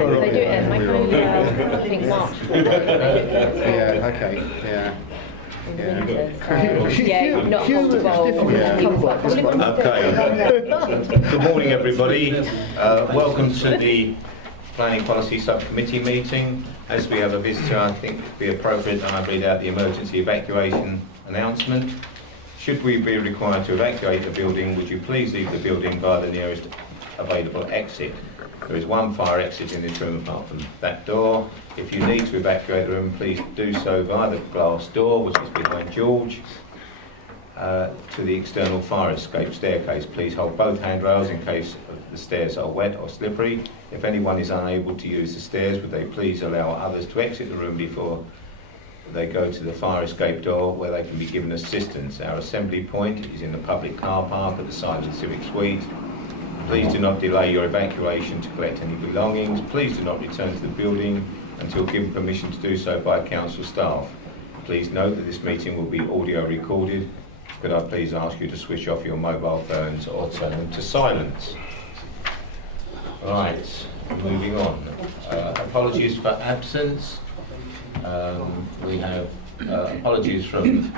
They do it at Magnolia, I think March. Yeah, okay, yeah. In the winter, so, yeah, not Humour is difficult. Okay. Good morning, everybody. Welcome to the Planning Policy Subcommittee meeting. As we have a visitor, I think it would be appropriate that I read out the emergency evacuation announcement. Should we be required to evacuate the building, would you please leave the building via the nearest available exit? There is one fire exit in this room apart from that door. If you need to evacuate the room, please do so via the glass door, which is behind George, to the external fire escape staircase. Please hold both handrails in case the stairs are wet or slippery. If anyone is unable to use the stairs, would they please allow others to exit the room before they go to the fire escape door where they can be given assistance. Our assembly point is in the public car park at the side of the Civic Suite. Please do not delay your evacuation to collect any belongings. Please do not return to the building until given permission to do so by council staff. Please note that this meeting will be audio recorded. Could I please ask you to switch off your mobile phones or turn them to silence? Right, moving on. Apologies for absence. We have apologies from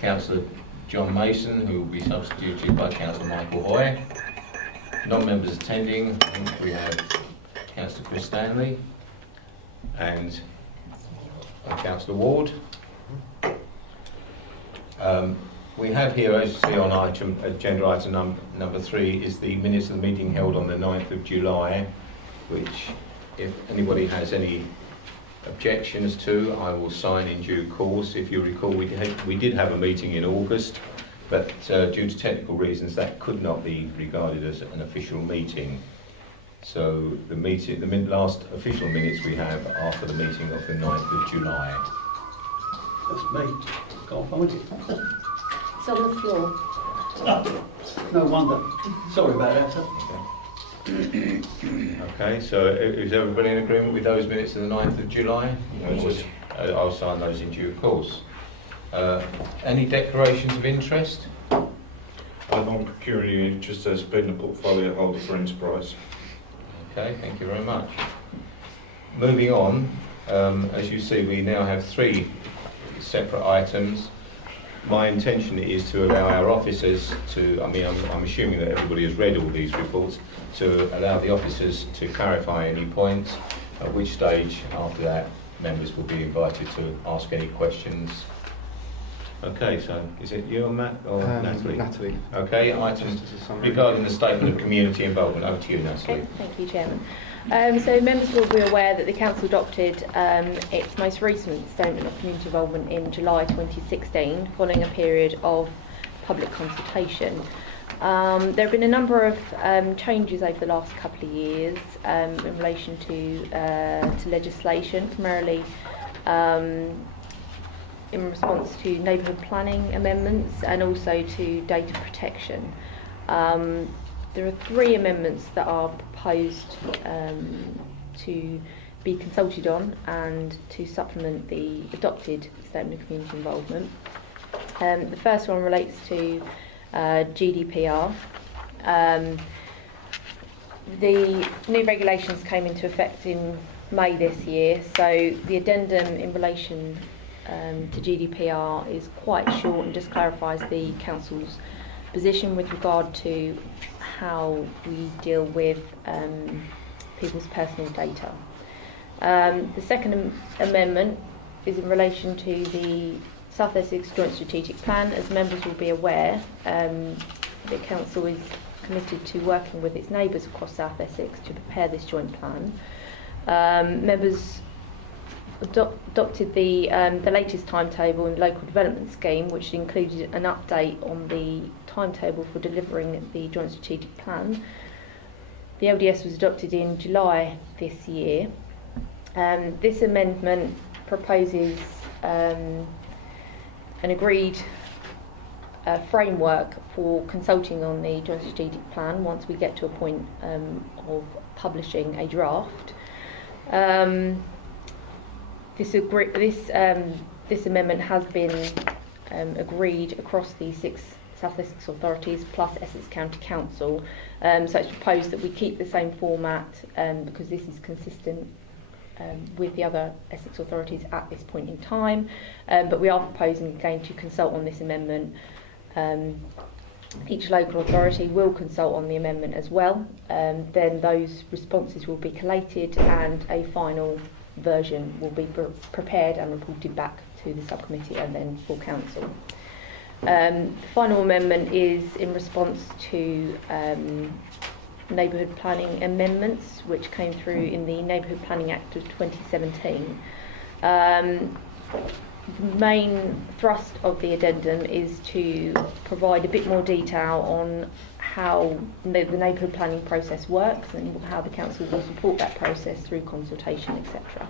Councillor John Mason, who will be substituted by Councillor Michael Hoy. Non-members attending, I think we have Councillor Chris Stanley and Councillor Ward. We have here, as you see on agenda item number 3, is the minutes of the meeting held on the 9th of July, which, if anybody has any objections to, I will sign in due course. If you recall, we did have a meeting in August, but due to technical reasons that could not be regarded as an official meeting. So the last official minutes we have are for the meeting of the 9th of July. That's me. Can't find it. It's on the floor. No wonder. Sorry about that, sir. Okay, so is everybody in agreement with those minutes of the 9th of July? I'll sign those in due course. Any declarations of interest? I'm purely interested as being a portfolio holder for Enterprise. Okay, thank you very much. Moving on, as you see, we now have 3 separate items. My intention is to allow our officers to, I'm assuming that everybody has read all these reports, to allow the officers to clarify any points, at which stage after that members will be invited to ask any questions. Okay, so is it you or Matt or Natalie? Natalie. Okay, items regarding the statement of community involvement. Over to you, Natalie. Okay, thank you, Chairman. So members will be aware that the Council adopted its most recent statement of community involvement in July 2016, following a period of public consultation. There have been a number of changes over the last couple of years in relation to legislation, primarily in response to neighbourhood planning amendments and also to data protection. There are 3 amendments that are proposed to be consulted on and to supplement the adopted statement of community involvement. The first one relates to GDPR. The new regulations came into effect in May this year, so the addendum in relation to GDPR is quite short and just clarifies the Council's position with regard to how we deal with people's personal data. The second amendment is in relation to the South Essex Joint Strategic Plan. As members will be aware, the Council is committed to working with its neighbours across South Essex to prepare this joint plan. Members adopted the latest timetable in the local development scheme, which included an update on the timetable for delivering the joint strategic plan. The LDS was adopted in July this year. This amendment proposes an agreed framework for consulting on the joint strategic plan once we get to a point of publishing a draft. This amendment has been agreed across the 6 South Essex authorities plus Essex County Council. So it's proposed that we keep the same format because this is consistent with the other Essex authorities at this point in time. But we are proposing again to consult on this amendment. Each local authority will consult on the amendment as well. Then those responses will be collated and a final version will be prepared and reported back to the subcommittee and then full council. The final amendment is in response to neighbourhood planning amendments which came through in the Neighbourhood Planning Act of 2017. The main thrust of the addendum is to provide a bit more detail on how the neighbourhood planning process works and how the council will support that process through consultation, etc.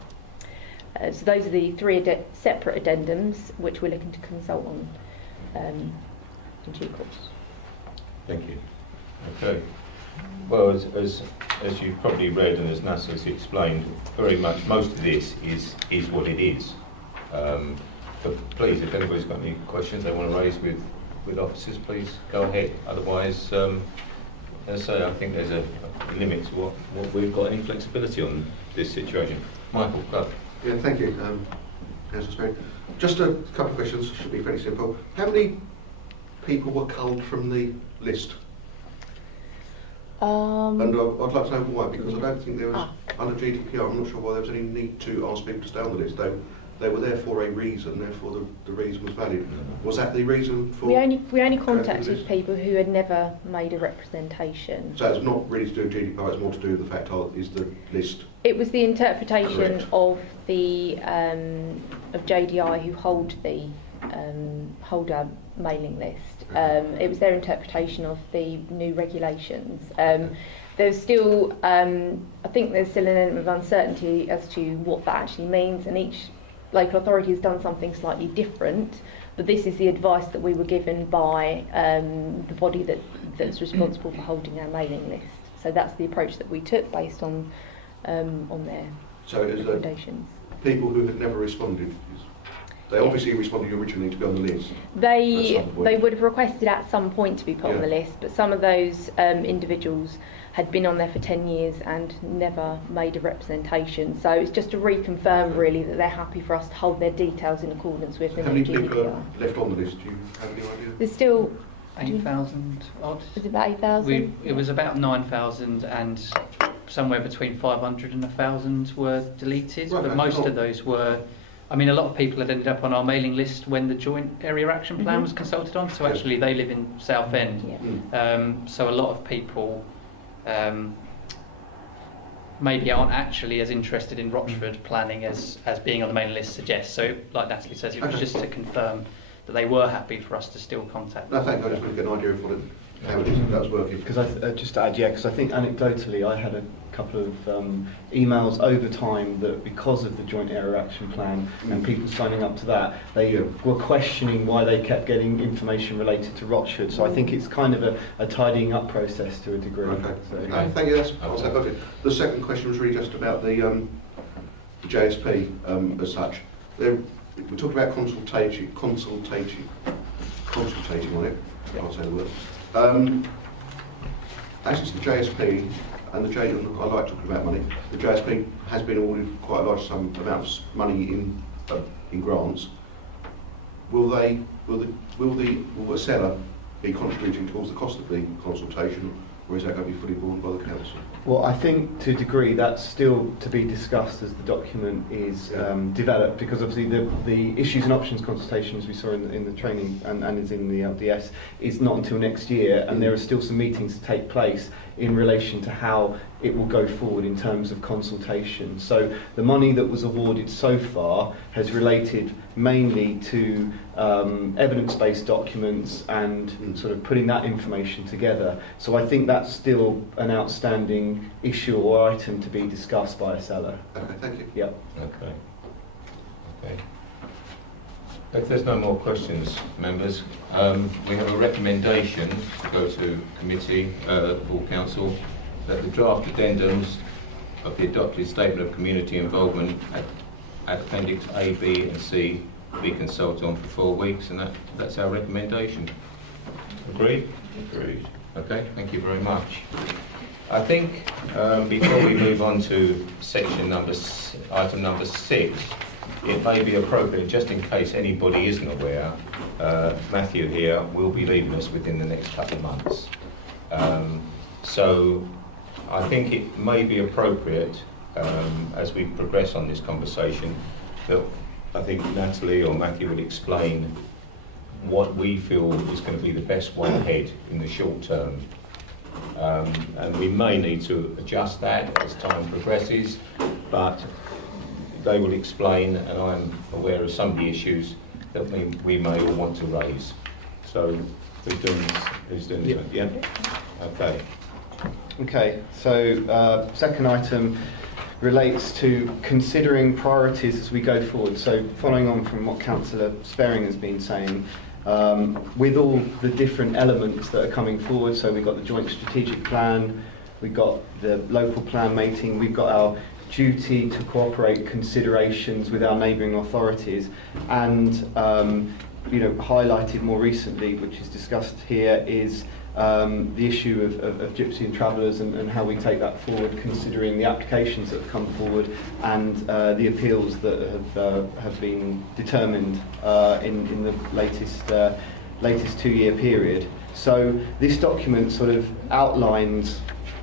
So those are the three separate addendums which we're looking to consult on in due course. Thank you. Okay. Well, as you've probably read and as Nasser has explained, very much most of this is what it is. But please, if anybody's got any questions they want to raise with officers, please go ahead. Otherwise, as I say, I think there's a limit to what we've got, any flexibility on this situation. Michael, go. Yeah, thank you, Councillor Sperry. Just a couple of questions, should be pretty simple. How many people were culled from the list? And I'd like to know why, because I don't think there was, under GDPR, I'm not sure why there was any need to ask people to stay on the list. They were there for a reason, therefore the reason was valid. Was that the reason for... We only contacted people who had never made a representation. So it's not really to do with GDPR, it's more to do with the fact is the list... It was the interpretation correct? of the of JDI who hold our mailing list. It was their interpretation of the new regulations. There's still, I think there's still an element of uncertainty as to what that actually means, and each local authority has done something slightly different, but this is the advice that we were given by the body that's responsible for holding our mailing list. So that's the approach that we took based on their recommendations. People who had never responded, they obviously responded originally to be on the list. They would have requested at some point to be put on the list, but some of those individuals had been on there for 10 years and never made a representation. So it's just to reconfirm really that they're happy for us to hold their details in accordance with the How many new people GDPR. are left on the list? Do you have any idea? There's still 8,000 odd. is it about 8,000? It was about 9,000 and somewhere between 500 and 1,000 were deleted, Right, but most of those were, I mean, a lot of people had ended up on our mailing list when the Joint Area Action Plan was consulted on, so actually they live in Southend. Yeah. So a lot of people maybe aren't actually as interested in Rochford planning as being on the mailing list suggests. So like Natalie says, it was just to confirm that they were happy for us to still contact them. No, thank you. I just want to get an idea of how it is that was working. Because just to add, because I think anecdotally I had a couple of emails over time that because of the Joint Area Action Plan and people signing up to that, they were questioning why they kept getting information related to Rochford. So I think it's kind of a tidying up process to a degree. Okay. So, No, thank you. That's got it. The second question was really just about the JSP as such. We talked about consultating on it. I can't say the word. As it's the JSP and the JSP, I like talking about money. The JSP has been awarded quite a large amount of money in grants. Will a seller be contributing towards the cost of the consultation, or is that going to be fully borne by the council? Well, I think to a degree that's still to be discussed as the document is developed, because obviously the issues and options consultation, as we saw in the training and is in the LDS, is not until next year, and there are still some meetings to take place in relation to how it will go forward in terms of consultation. So the money that was awarded so far has related mainly to evidence-based documents and sort of putting that information together. So I think that's still an outstanding issue or item to be discussed by a seller. Okay, thank you. Yep. Okay. If there's no more questions, members, we have a recommendation to go to committee, full council, that the draft addendums of the adopted statement of community involvement at Appendix A, B and C be consulted on for 4 weeks, and that's our recommendation. Agreed? Agreed. Okay, thank you very much. I think before we move on to item number 6, it may be appropriate, just in case anybody isn't aware, Matthew here will be leaving us within the next couple of months. So I think it may be appropriate, as we progress on this conversation, that I think Natalie or Matthew will explain what we feel is going to be the best way ahead in the short term. And we may need to adjust that as time progresses, but they will explain, and I'm aware of some of the issues that we may all want to raise. So who's doing this? Yeah? Okay. Okay, so second item relates to considering priorities as we go forward. So following on from what Councillor Sparing has been saying, with all the different elements that are coming forward, so we've got the joint strategic plan, we've got the local plan mating, we've got our duty to cooperate considerations with our neighbouring authorities, and highlighted more recently, which is discussed here, is the issue of Gypsy and Travellers and how we take that forward, considering the applications that have come forward and the appeals that have been determined in the latest 2-year period. So this document sort of outlines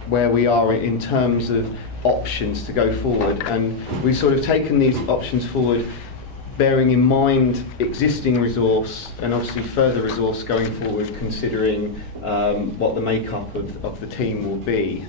where we are in terms of options to go forward, and we've sort of taken these options forward bearing in mind existing resource and obviously further resource going forward, considering what the makeup of the team will be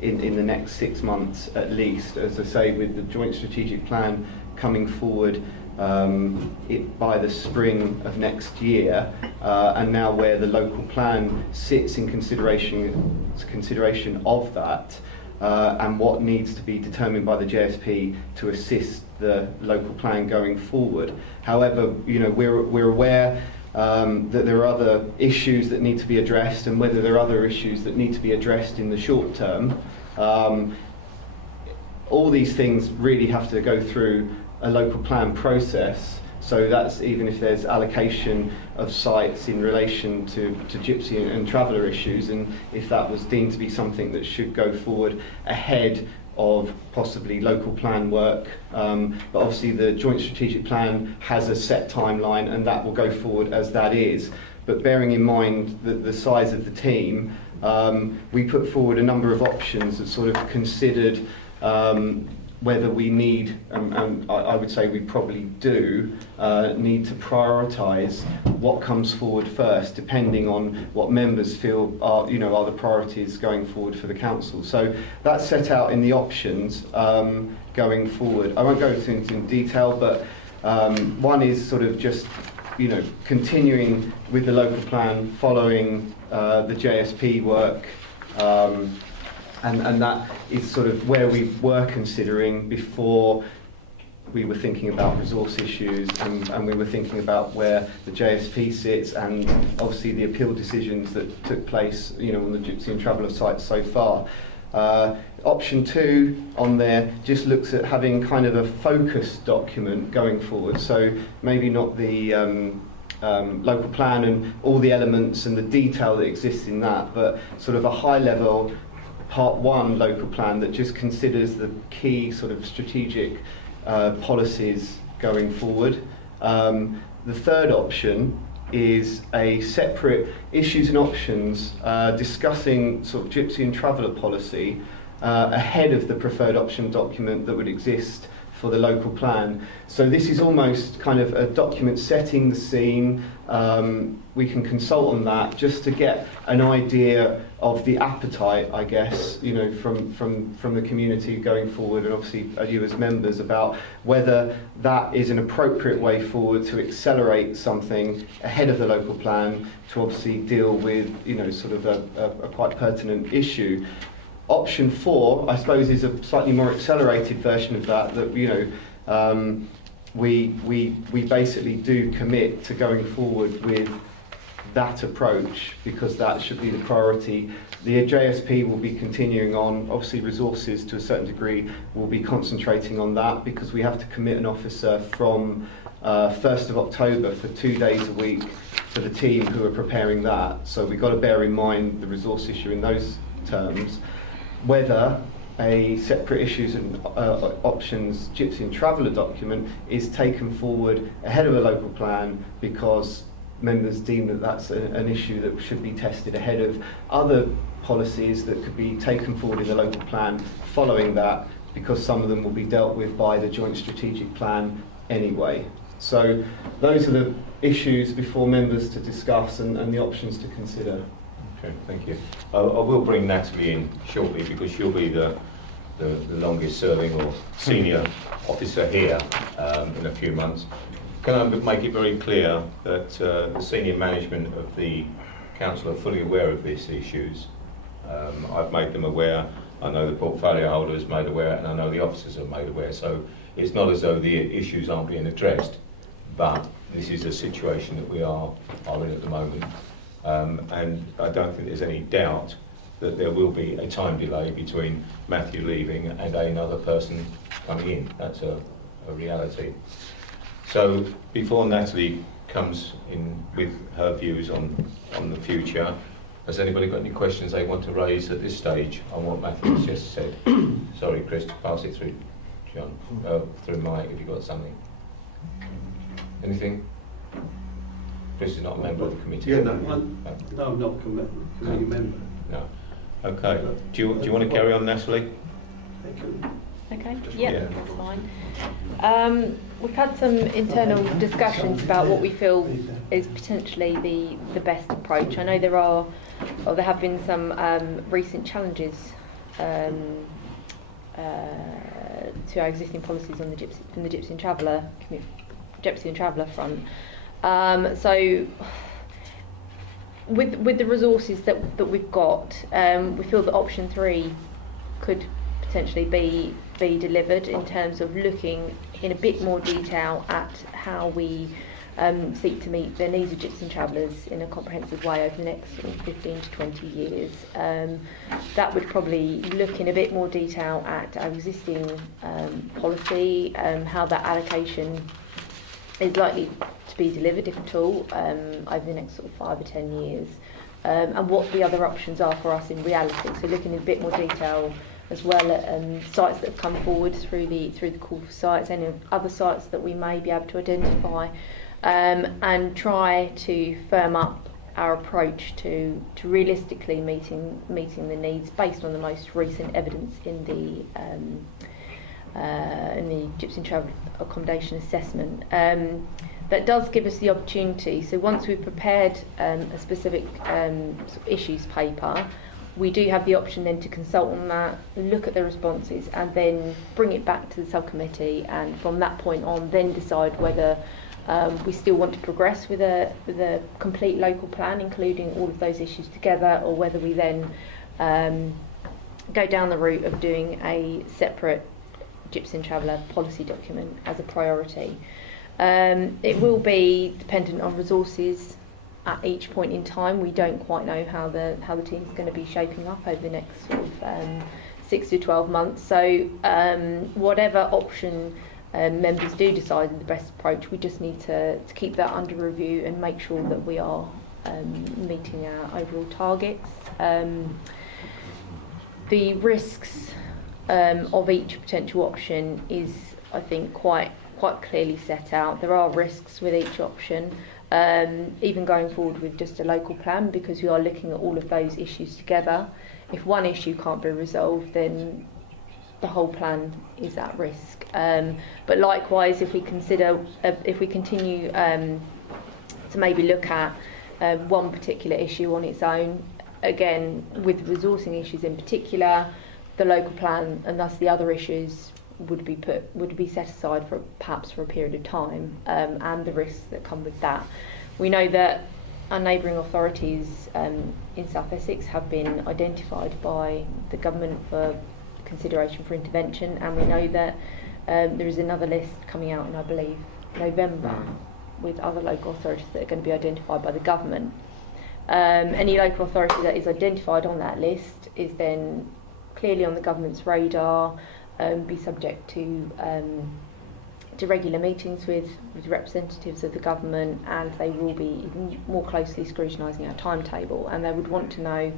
in the next 6 months at least. As I say, with the joint strategic plan coming forward by the spring of next year, and now where the local plan sits in consideration of that, and what needs to be determined by the JSP to assist the local plan going forward. However, we're aware that there are other issues that need to be addressed, and whether there are other issues that need to be addressed in the short term. All these things really have to go through a local plan process. So that's even if there's allocation of sites in relation to Gypsy and Traveller issues, and if that was deemed to be something that should go forward ahead of possibly local plan work. But obviously the joint strategic plan has a set timeline, and that will go forward as that is. But bearing in mind the size of the team, we put forward a number of options that sort of considered whether we need, and I would say we probably do, need to prioritise what comes forward first, depending on what members feel are the priorities going forward for the council. So that's set out in the options going forward. I won't go into detail, but one is sort of just continuing with the local plan, following the JSP work. And that is sort of where we were considering before we were thinking about resource issues, and we were thinking about where the JSP sits, and obviously the appeal decisions that took place on the Gypsy and Traveller sites so far. Option 2 on there just looks at having kind of a focused document going forward, so maybe not the local plan and all the elements and the detail that exists in that, but sort of a high level Part 1 local plan that just considers the key sort of strategic policies going forward. The third option is a separate issues and options discussing sort of Gypsy and Traveller policy ahead of the preferred option document that would exist for the local plan. So this is almost kind of a document setting the scene. We can consult on that just to get an idea of the appetite, I guess, from the community going forward, and obviously you as members, about whether that is an appropriate way forward to accelerate something ahead of the local plan to obviously deal with sort of a quite pertinent issue. Option 4, I suppose, is a slightly more accelerated version of that we basically do commit to going forward with that approach, because that should be the priority. The JSP will be continuing on. Obviously resources to a certain degree will be concentrating on that, because we have to commit an officer from 1st of October for 2 days a week for the team who are preparing that. So we've got to bear in mind the resource issue in those terms. Whether a separate issues and options Gypsy and Traveller document is taken forward ahead of a local plan because members deem that that's an issue that should be tested ahead of other policies that could be taken forward in the local plan following that, because some of them will be dealt with by the joint strategic plan anyway. So those are the issues before members to discuss and the options to consider. Okay, thank you. I will bring Natalie in shortly because she'll be the longest serving or senior officer here in a few months. Can I make it very clear that the senior management of the council are fully aware of these issues? I've made them aware, I know the portfolio holder is made aware, and I know the officers are made aware, so it's not as though the issues aren't being addressed, but this is a situation that we are in at the moment. And I don't think there's any doubt that there will be a time delay between Matthew leaving and another person coming in. That's a reality. So before Natalie comes in with her views on the future, has anybody got any questions they want to raise at this stage on what Matthew's just said? Sorry, Chris, pass it through John, through Mike if you've got something. Anything? Chris is not a member of the committee. Yeah, no, I'm not a committee member. No. Okay. Do you want to carry on, Natalie? Thank you. Okay, Yeah. that's fine. We've had some internal discussions about what we feel is potentially the best approach. I know there have been some recent challenges to our existing policies on the Gypsy and Traveller front. So with the resources that we've got, we feel that option 3 could potentially be delivered in terms of looking in a bit more detail at how we seek to meet the needs of Gypsy and Travellers in a comprehensive way over the next sort of 15 to 20 years. That would probably look in a bit more detail at our existing policy, how that allocation is likely to be delivered, if at all, over the next sort of 5 or 10 years, and what the other options are for us in reality. So looking in a bit more detail as well at sites that have come forward through the call for sites, any other sites that we may be able to identify, and try to firm up our approach to realistically meeting the needs based on the most recent evidence in the Gypsy and Travel Accommodation Assessment. That does give us the opportunity, so once we've prepared a specific sort of issues paper, we do have the option then to consult on that, look at the responses, and then bring it back to the subcommittee, and from that point on then decide whether we still want to progress with a complete local plan, including all of those issues together, or whether we then go down the route of doing a separate Gypsy and Traveller policy document as a priority. It will be dependent on resources at each point in time. We don't quite know how the team's going to be shaping up over the next sort of 6 to 12 months. So whatever option members do decide is the best approach, we just need to keep that under review and make sure that we are meeting our overall targets. The risks of each potential option is, I think, quite clearly set out. There are risks with each option. Even going forward with just a local plan, because we are looking at all of those issues together. If one issue can't be resolved, then the whole plan is at risk. But likewise, if we continue to maybe look at one particular issue on its own, again with resourcing issues in particular, the local plan and thus the other issues would be set aside for perhaps for a period of time, and the risks that come with that. We know that our neighbouring authorities in South Essex have been identified by the government for consideration for intervention, and we know that there is another list coming out in, I believe, November, with other local authorities that are going to be identified by the government. Any local authority that is identified on that list is then clearly on the government's radar, be subject to to regular meetings with representatives of the government, and they will be more closely scrutinising our timetable, and they would want to know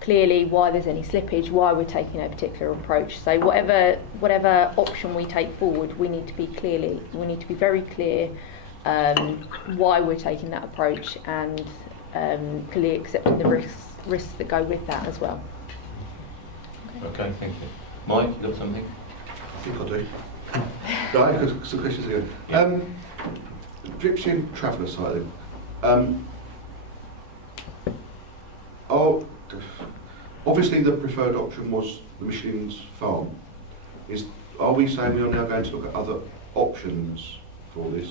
clearly why there's any slippage, why we're taking a particular approach. So whatever option we take forward, we need to be very clear why we're taking that approach, and clearly accepting the risks that go with that as well. Okay, thank you. Mike, you got something? I think I do. No, I've got some questions here. Gypsum Traveller side then. Obviously the preferred option was the Michelin's farm. Are we saying we are now going to look at other options for this?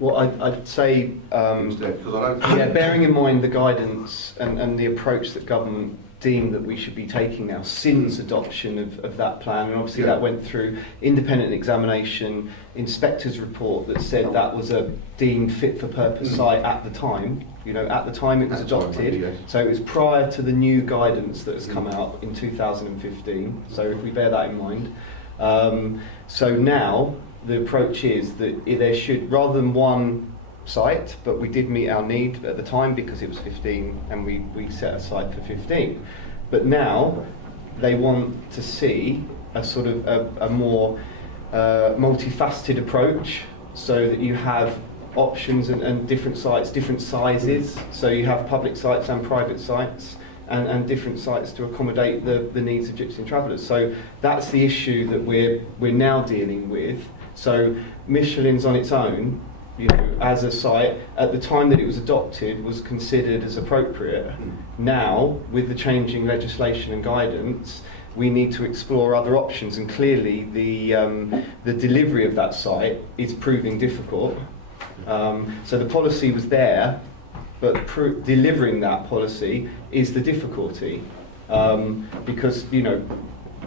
Well, I'd say, Instead, because I don't. yeah, bearing in mind the guidance and the approach that government deemed that we should be taking now since adoption of that plan, and obviously that went through independent examination, inspector's report that said that was a deemed fit for purpose site at the time. You know, at the time it was adopted, so it was prior to the new guidance that has come out in 2015. So if we bear that in mind, so now the approach is that there should, rather than one site, but we did meet our need at the time because it was 15 and we set a site for 15. But now they want to see a sort of a more multifaceted approach, so that you have options and different sites, different sizes, so you have public sites and private sites, and different sites to accommodate the needs of gypsy travellers. So that's the issue that we're now dealing with. So Michelin's on its own, you know, as a site, at the time that it was adopted, was considered as appropriate. Now, with the changing legislation and guidance, we need to explore other options, and clearly the delivery of that site is proving difficult. So the policy was there, but delivering that policy is the difficulty, because, you know,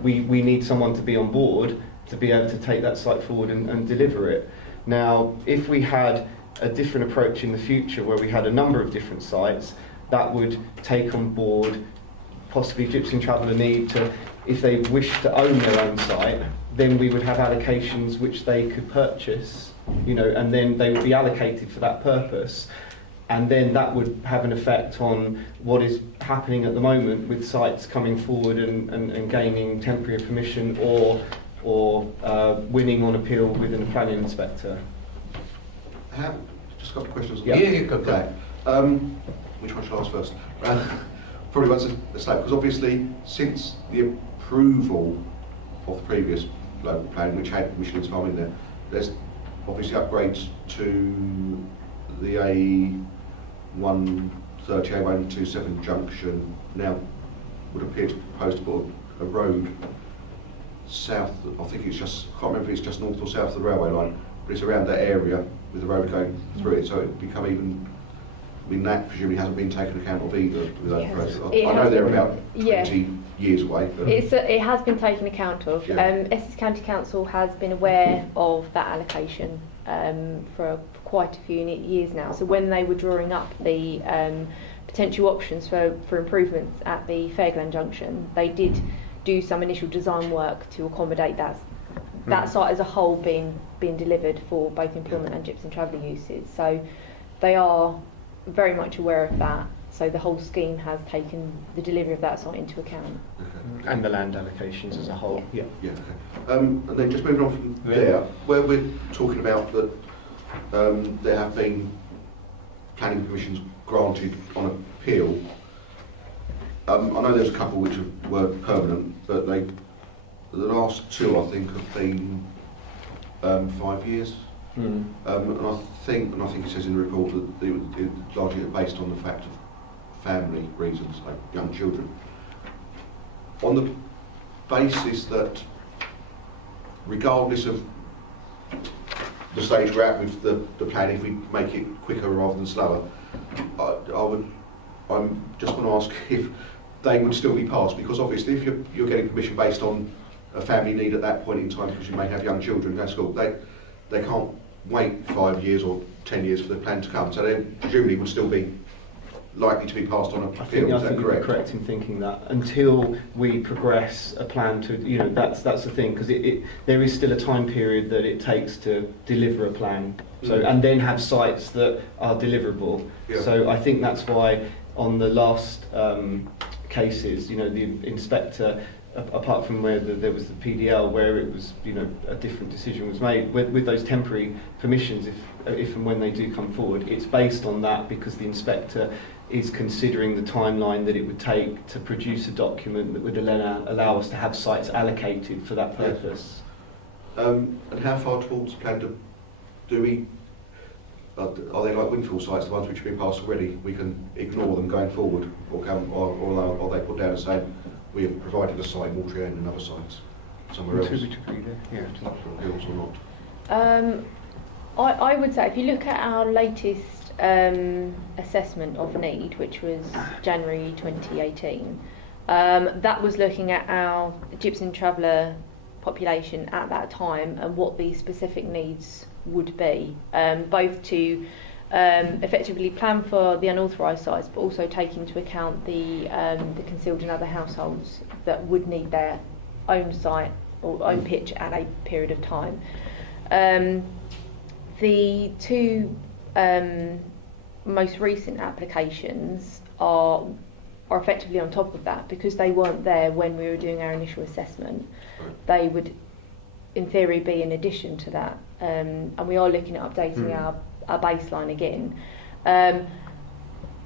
we need someone to be on board to be able to take that site forward and deliver it. Now, if we had a different approach in the future where we had a number of different sites, that would take on board possibly Gypsy Traveller need to, if they wish to own their own site, then we would have allocations which they could purchase, you know, and then they would be allocated for that purpose. And then that would have an effect on what is happening at the moment with sites coming forward and gaining temporary permission or winning on appeal within a planning inspector. Just a couple of questions. Yeah, you could go. Which one shall I ask first? Probably one's a slope, because obviously since the approval of the previous local plan, which had Michelin's farm in there, there's obviously upgrades to the A130, A127 junction now would appear to propose to put a road south. I think it's just, I can't remember if it's just north or south of the railway line, but it's around that area with the road going through it, so it become even, I mean, that presumably hasn't been taken account of either with those projects. I know they're about 20 years away. But it has been taken account of. Yeah. Essex County Council has been aware of that allocation for quite a few years now. So when they were drawing up the potential options for improvements at the Fairglen Junction, they did do some initial design work to accommodate that site as a whole being delivered for both employment and gypsy traveller uses. So they are very much aware of that. So the whole scheme has taken the delivery of that site into account. okay. And the land allocations as a whole. Yeah. Yeah, okay. And then just moving on from there, where we're talking about that there have been planning permissions granted on appeal. I know there's a couple which were permanent, but the last two I think have been 5 years. And I think it says in the report that it largely based on the fact of family reasons, like young children. On the basis that, regardless of the stage we're at with the plan, if we make it quicker rather than slower, I'm just going to ask if they would still be passed, because obviously if you're getting permission based on a family need at that point in time, because you may have young children going to school, they can't wait 5 years or 10 years for the plan to come, so they presumably would still be likely to be passed on a I field, think is that you're correct? correct in thinking that until we progress a plan to, that's the thing, because there is still a time period that it takes to deliver a plan, and then have sites that are deliverable. Yeah. So I think that's why on the last cases, the inspector, apart from where there was the PDL, where it was, a different decision was made with those temporary permissions, if and when they do come forward, it's based on that, because the inspector is considering the timeline that it would take to produce a document that would allow us to have sites allocated for that purpose. And how far towards the plan do we, are they like windfall sites, the ones which have been passed already, we can ignore them going forward, or are they put down and saying we have provided a site in Waterloo and other sites somewhere else? To a degree, yeah. Hills or not? I would say if you look at our latest assessment of need, which was January 2018, that was looking at our Gypsum Traveller population at that time and what the specific needs would be, both to effectively plan for the unauthorised sites, but also take into account the concealed and other households that would need their own site or own pitch at a period of time. The two most recent applications are effectively on top of that, because they weren't there when we were doing our initial assessment. They would, in theory, be in addition to that, and we are looking at updating our baseline again.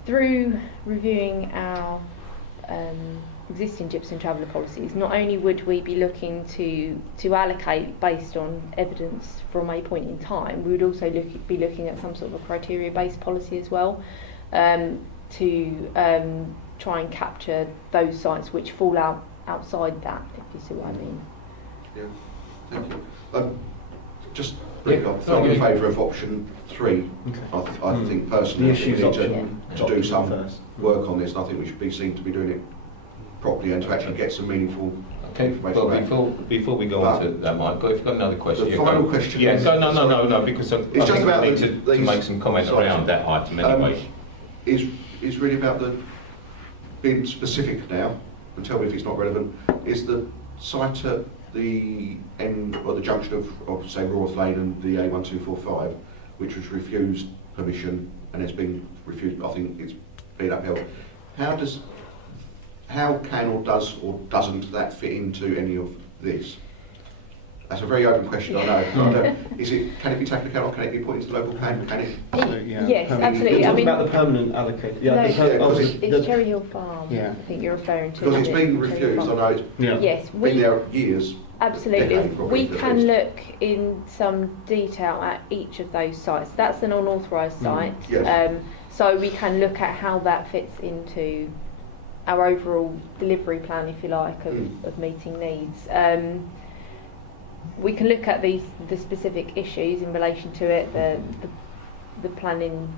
Through reviewing our existing Gypsum Traveller policies, not only would we be looking to allocate based on evidence from a point in time, we would also be looking at some sort of a criteria-based policy as well, to try and capture those sites which fall outside that, if you see what I mean. Yeah, thank you. Just briefly, I'm in favour of option 3. Okay. I think personally The we issues need option to do some first. work on this, and I think we should be seen to be doing it properly and to actually get some meaningful Okay, information well, back. before we go on to that, Michael, if you've got another question. The you final go. question Yeah, is- no, because I It's think just about we need the- to these make some comment sites. around that item anyway. Is really about being specific now, and tell me if it's not relevant, is the site at the end, or the junction of say Rawth Lane and the A1245, which was refused permission and it's been refused, I think it's been upheld. How can or does or doesn't that fit into any of this? That's a very open question, I know. Can it be taken account of? Can it be put into the local plan? Can it? Yes, absolutely. You're I talking mean, about the permanent allocated. no, because it's Cherry Hill Farm. Yeah. I think you're referring to. Because it's isn't it? been Cherry refused, I Hill know Farm. it's Yeah. Yes, been there years. Absolutely. decade probably, We at can least. look in some detail at each of those sites. That's an unauthorised site. Yes. So we can look at how that fits into our overall delivery plan, if you like, of meeting needs. We can look at the specific issues in relation to it, the planning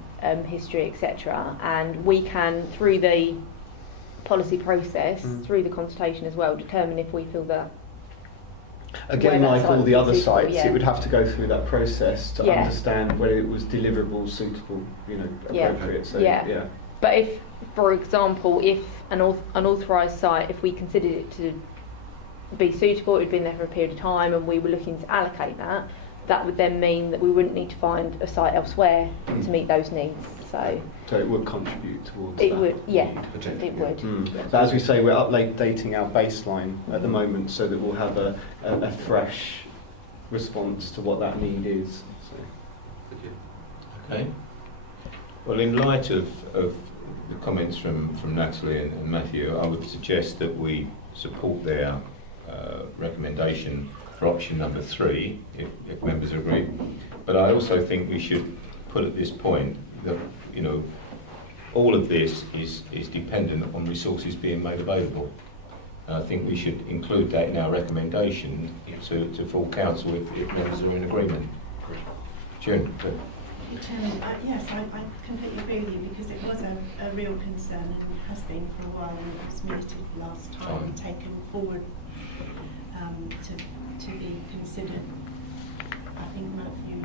history, etc. And we can, through the policy process, through the consultation as well, determine if we feel that. Again, where that like all site the is other suitable, sites, yeah. it would have to go through that process to Yeah. understand whether it was deliverable, suitable, Yeah. appropriate. So, Yeah. But if, for example, if an unauthorised site, if we considered it to be suitable, it had been there for a period of time and we were looking to allocate that, that would then mean that we wouldn't need to find a site elsewhere to meet those needs. So it would contribute towards it that. would, yeah, Potentially, it would. But as we say, we're updating our baseline at the moment so that we'll have a fresh response to what that need is. So. Okay. Well, in light of the comments from Natalie and Matthew, I would suggest that we support their recommendation for option number 3, if members agree. But I also think we should put at this point that, all of this is dependent on resources being made available. And I think we should include that in our recommendation to full council if members are in agreement. June. Chairman, yes, I completely agree with you, because it was a real concern and has been for a while, and it was mooted last time and taken forward to be considered. I think Matthew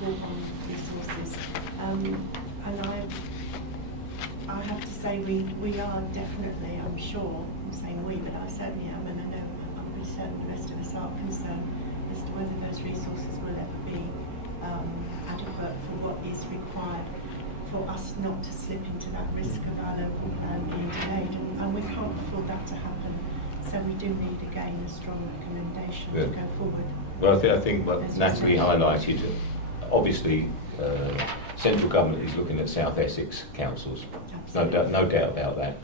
report on resources, and I we are definitely, I'm sure, I'm saying we, but I certainly am, and I know I'm pretty certain the rest of us are concerned as to whether those resources will ever be adequate for what is required for us not to slip into that risk of our local plan being delayed, and we can't afford that to happen. So we do need again a strong recommendation to go forward. Well, I think what Natalie highlighted, obviously, central government is looking at South Essex councils. No doubt about that.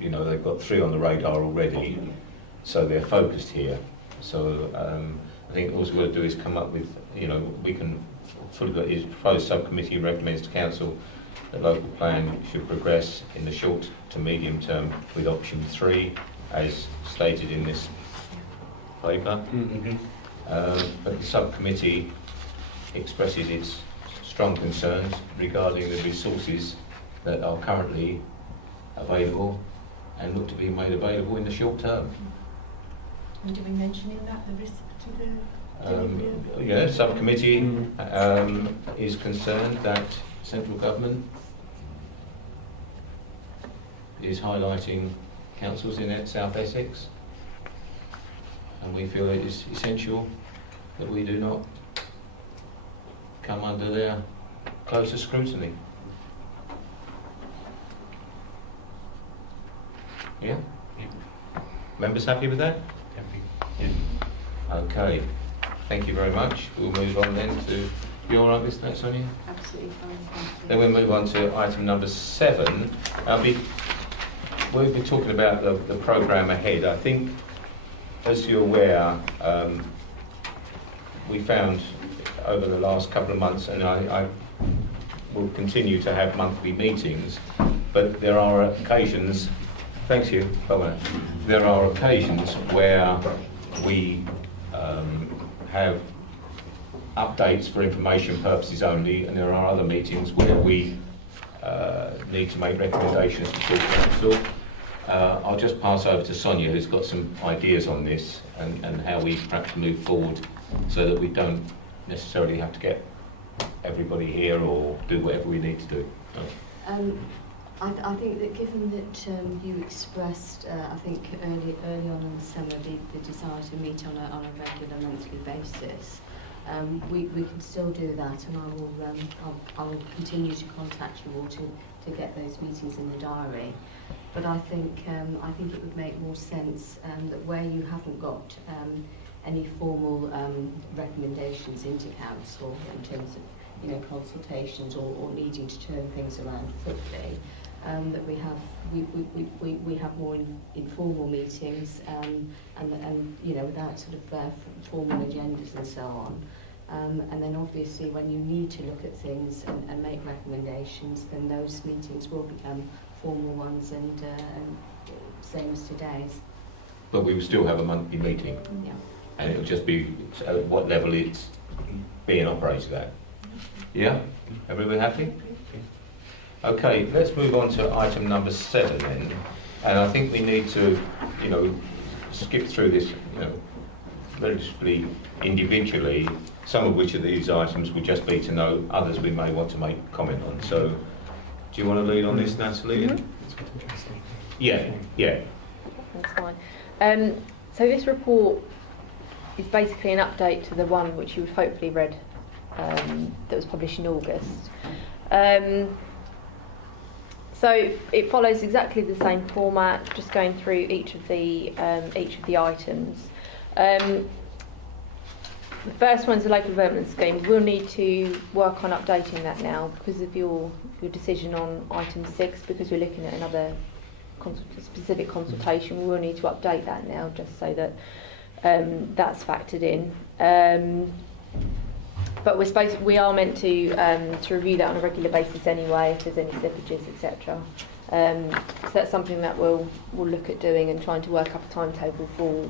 You know, they've got 3 on the radar already, so they're focused here. So I think all we've got to do is come up with, you know, we can fully got is proposed subcommittee recommends to council that local plan should progress in the short to medium term with option 3, as stated in this paper. But the subcommittee expresses its strong concerns regarding the resources that are currently available and look to be made available in the short term. And do we mention in that the risk to the delivery? Yeah, subcommittee is concerned that central government is highlighting councils in South Essex, and we feel it is essential that we do not come under their closer scrutiny. Yeah? Members happy with that? Okay, thank you very much. We'll move on then to, you all right with that, Sonia? Absolutely fine, thank you. Then we'll move on to item number 7. We'll be talking about the programme ahead. I think, as you're aware, we found over the last couple of months, and I will continue to have monthly meetings, but there are occasions, thanks you, there are occasions where we have updates for information purposes only, and there are other meetings where we need to make recommendations to full council. I'll just pass over to Sonia, who's got some ideas on this and how we perhaps move forward so that we don't necessarily have to get everybody here or do whatever we need to do. I think that given that you expressed, I think early on in the summer, the desire to meet on a regular monthly basis, we can still do that, and I will continue to contact you all to get those meetings in the diary. But I think it would make more sense that where you haven't got any formal recommendations into council in terms of consultations or needing to turn things around quickly, that we have more informal meetings and without sort of formal agendas and so on. And then obviously when you need to look at things and make recommendations, then those meetings will become formal ones and same as today's. But we will still have a monthly meeting. Yeah. And it'll just be at what level it's being operated at. Yeah? Everybody happy? Okay, let's move on to item number 7 then. And I think we need to, skip through this, relatively individually. Some of which of these items would just be to know, others we may want to make comment on. So, do you want to lead on this, Natalie? Mm-hmm. Yeah. That's fine. So this report is basically an update to the one which you have hopefully read that was published in August. So it follows exactly the same format, just going through each of the items. The first one is the local development scheme. We'll need to work on updating that now because of your decision on item 6, because we're looking at another specific consultation. We will need to update that now just so that that's factored in. But we are meant to review that on a regular basis anyway, if there's any slippages, etc. So that's something that we'll look at doing and trying to work up a timetable for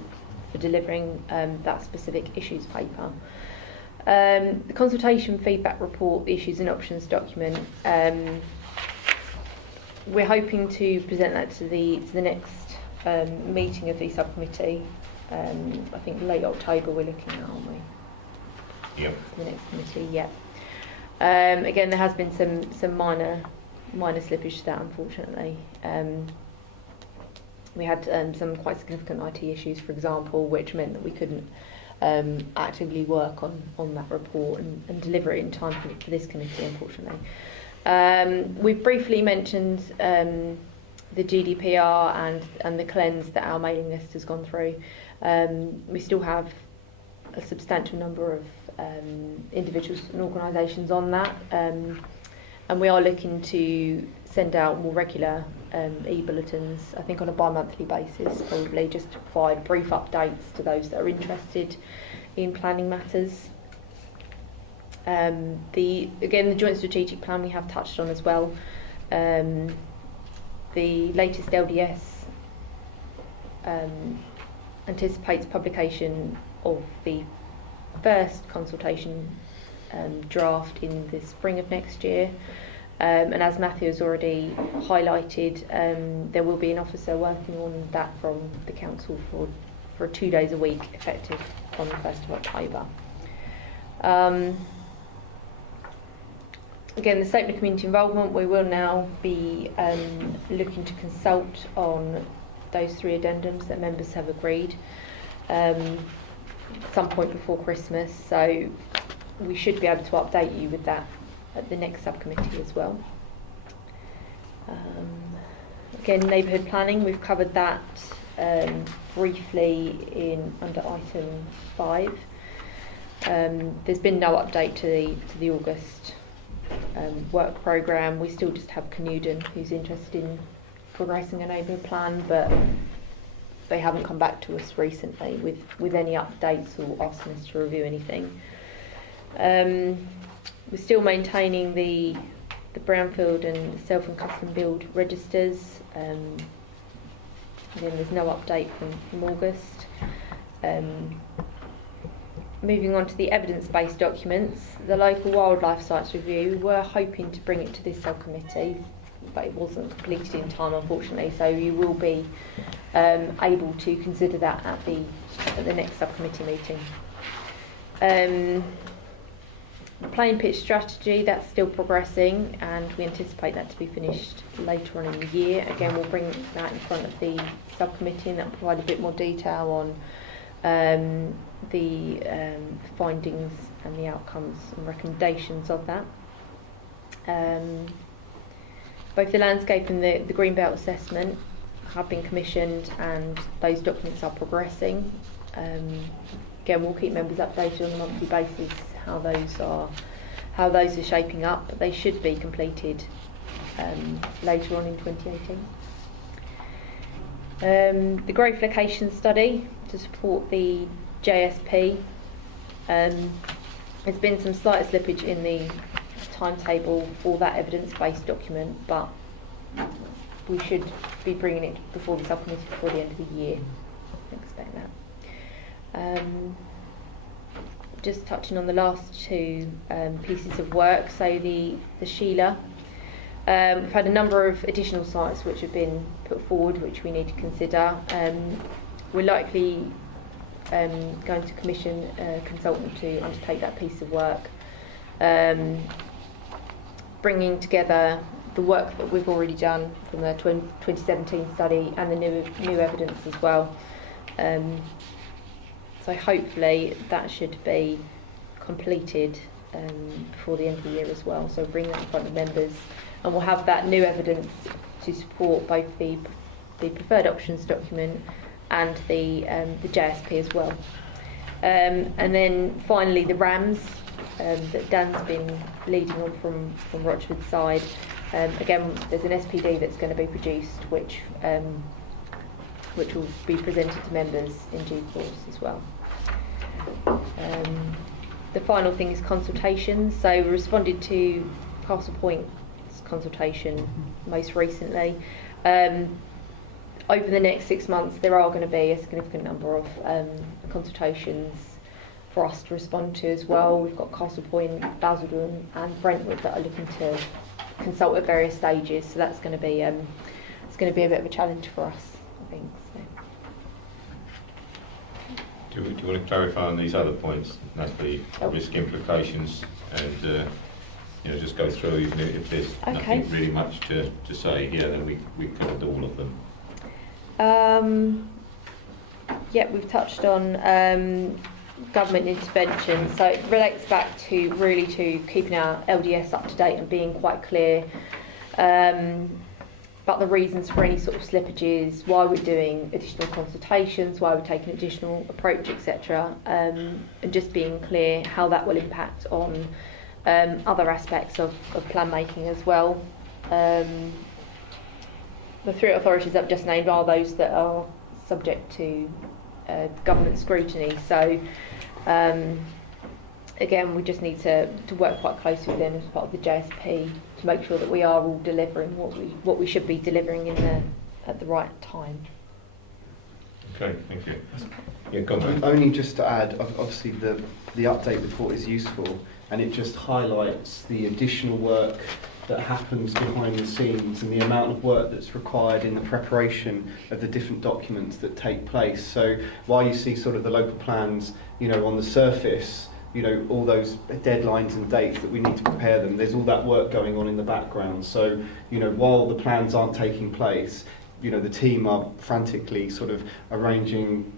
delivering that specific issues paper. The consultation feedback report, issues and options document. We're hoping to present that to the next meeting of the subcommittee. I think late October we're looking at, aren't we? Yep. The next committee, yeah. Again, there has been some minor minor slippage to that, unfortunately. We had some quite significant IT issues, for example, which meant that we couldn't actively work on that report and deliver it in time for this committee, unfortunately. We've briefly mentioned the GDPR and the cleanse that our mailing list has gone through. We still have a substantial number of individuals and organisations on that, and we are looking to send out more regular e-bulletins, I think on a bi-monthly basis, probably, just to provide brief updates to those that are interested in planning matters. The joint strategic plan we have touched on as well. The latest LDS anticipates publication of the first consultation draft in the spring of next year. And as Matthew has already highlighted, there will be an officer working on that from the council for 2 days a week, effective on the 1st of October. Again, the statement of community involvement, we will now be looking to consult on those 3 addendums that members have agreed some point before Christmas, so we should be able to update you with that at the next subcommittee as well. Again, neighbourhood planning, we've covered that briefly under item 5. There's been no update to the August work programme. We still just have Canewdon, who's interested in progressing a neighbourhood plan, but they haven't come back to us recently with any updates or asking us to review anything. We're still maintaining the brownfield and self and custom build registers. Again, there's no update from August. Moving on to the evidence-based documents, the local wildlife sites review, we were hoping to bring it to this subcommittee, but it wasn't completed in time, unfortunately, so you will be able to consider that at the next subcommittee meeting. The playing pitch strategy, that's still progressing, and we anticipate that to be finished later on in the year. Again, we'll bring that in front of the subcommittee, and that will provide a bit more detail on the findings and the outcomes and recommendations of that. Both the landscape and the Greenbelt assessment have been commissioned, and those documents are progressing. Again, we'll keep members updated on a monthly basis how those are shaping up, but they should be completed later on in 2018. The growth location study to support the JSP. There's been some slight slippage in the timetable for that evidence-based document, but we should be bringing it before the subcommittee before the end of the year. I expect that. Just touching on the last 2 pieces of work, so the Sheila. We've had a number of additional sites which have been put forward which we need to consider. We're likely going to commission a consultant to undertake that piece of work, bringing together the work that we've already done from the 2017 study and the new evidence as well. So hopefully that should be completed before the end of the year as well. So bring that in front of members, and we'll have that new evidence to support both the preferred options document and the JSP as well. And then finally the RAMS that Dan's been leading on from Rochford's side. Again, there's an SPD that's going to be produced which will be presented to members in due course as well. The final thing is consultations. So we responded to Castle Point's consultation most recently. Over the next 6 months there are going to be a significant number of consultations for us to respond to as well. We've got Castle Point, Basildon and Brentwood that are looking to consult at various stages, so that's going to be it's going to be a bit of a challenge for us, I think. So. Do you want to clarify on these other points, Natalie? Risk implications and just go through, even if there's Okay. nothing really much to say here, then we covered all of them. Yeah, we've touched on government intervention, so it relates back to really to keeping our LDS up to date and being quite clear about the reasons for any sort of slippages, why we're doing additional consultations, why we're taking additional approach, etc., and just being clear how that will impact on other aspects of plan making as well. The three authorities I've just named are those that are subject to government scrutiny. So again, we just need to work quite closely with them as part of the JSP to make sure that we are all delivering what we should be delivering at the right time. Okay, thank you. Yeah, go on. Only just to add, obviously the update report is useful, and it just highlights the additional work that happens behind the scenes and the amount of work that's required in the preparation of the different documents that take place. So while you see sort of the local plans, on the surface, all those deadlines and dates that we need to prepare them, there's all that work going on in the background. So, while the plans aren't taking place, the team are frantically sort of arranging,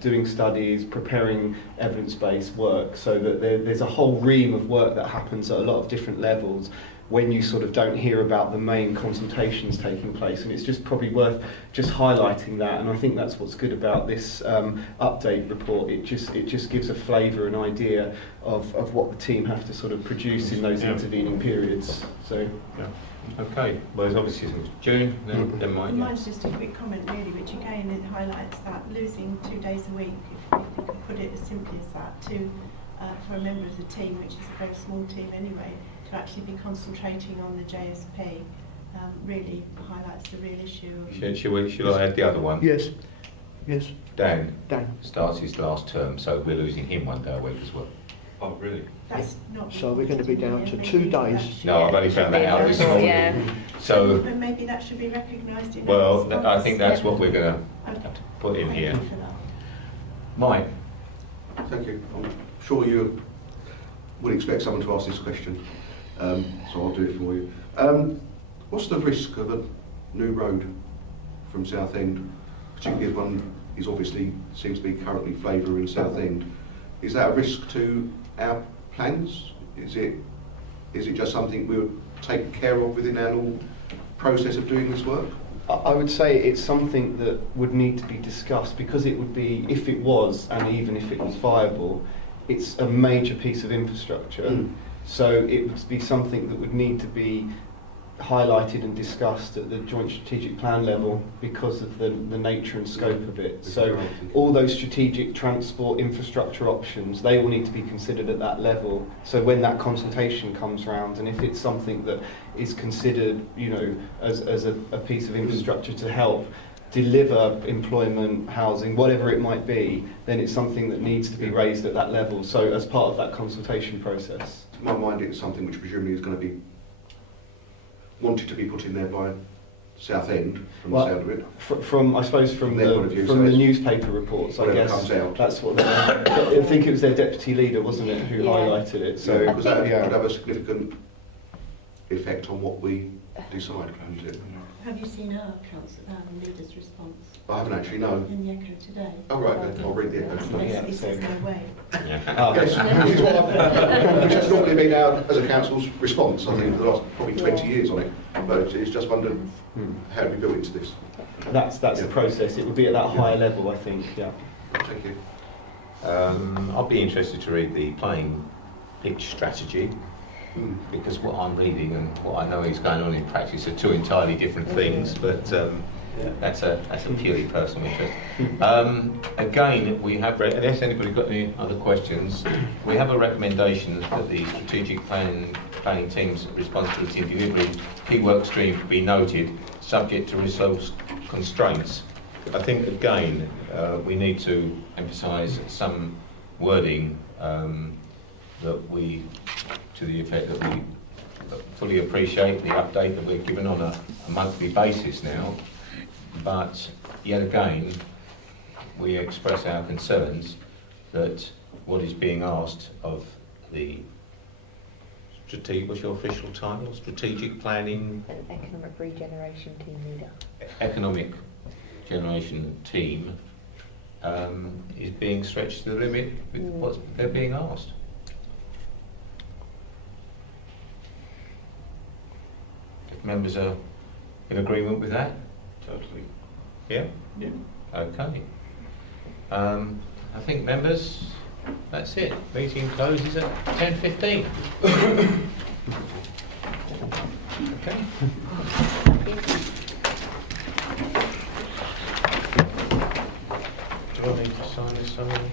doing studies, preparing evidence-based work, so that there's a whole ream of work that happens at a lot of different levels when you sort of don't hear about the main consultations taking place. And it's just probably worth just highlighting that, and I think that's what's good about this update report. It just gives a flavour and idea of what the team have to sort of produce in those intervening periods. So yeah. Okay, well, there's obviously some June, then Mike. Mine's just a quick comment really, which again it highlights that losing 2 days a week, if you could put it as simply as that, for a member of the team, which is a very small team anyway, to actually be concentrating on the JSP, really highlights the real issue. Shall I add the other one? Yes. Dan Dan. starts his last term, so we're losing him 1 day a week as well. Oh, really? That's not. So we're going to be down to 2 days. No, I've only found that out this morning. Yeah. So, But maybe that should be recognised in. well, I think that's what we're going to Okay. have to put in here. Thank you for that. Mike? Thank you. I'm sure you would expect someone to ask this question, so I'll do it for you. What's the risk of a new road from Southend, particularly as one is obviously seems to be currently flavour in Southend? Is that a risk to our plans? Is it just something we'll take care of within our normal process of doing this work? I would say it's something that would need to be discussed, because it would be, if it was, and even if it was viable, it's a major piece of infrastructure. So it would be something that would need to be highlighted and discussed at the joint strategic plan level because of the nature and scope of it. So all those strategic transport infrastructure options, they will need to be considered at that level. So when that consultation comes round, and if it's something that is considered, as a piece of infrastructure to help deliver employment, housing, whatever it might be, then it's something that needs to be raised at that level. So as part of that consultation process. To my mind, it's something which presumably is going to be wanted to be put in there by Southend, from the sound of it. From I suppose from their point of view, from so the newspaper reports, I whatever guess comes out. that's what. I think it was their deputy leader, wasn't it, who Yeah. highlighted it. So because that would have a significant effect on what we decide, wouldn't it? Have you seen our leader's response I haven't actually, no. in the Echo today? Oh, right, then I'll read the echo. Basically says no way. Yes, which has normally been our, as a council's response, I think, for the last probably 20 years on it. But it's just wondered how do we go into this. that's the process. It would be at that higher level, I think. Yeah. Thank you. I'll be interested to read the playing pitch strategy, because what I'm reading and what I know is going on in practice are two entirely different things, but that's a purely personal interest. Again, we have unless anybody got any other questions, we have a recommendation that the strategic planning team's responsibility in delivery key work stream be noted, subject to resource constraints. I think again we need to emphasise some wording that we, to the effect that we fully appreciate the update that we're given on a monthly basis now, but yet again we express our concerns that what is being asked of the what's your official title? Strategic Planning An economic regeneration team leader. Economic Generation Team is being stretched to the limit with what they're being asked. If members are in agreement with that? Totally. Yeah? Yeah. Okay. I think members, that's it. Meeting closes at 10:15. Okay. Do I need to sign this somewhere?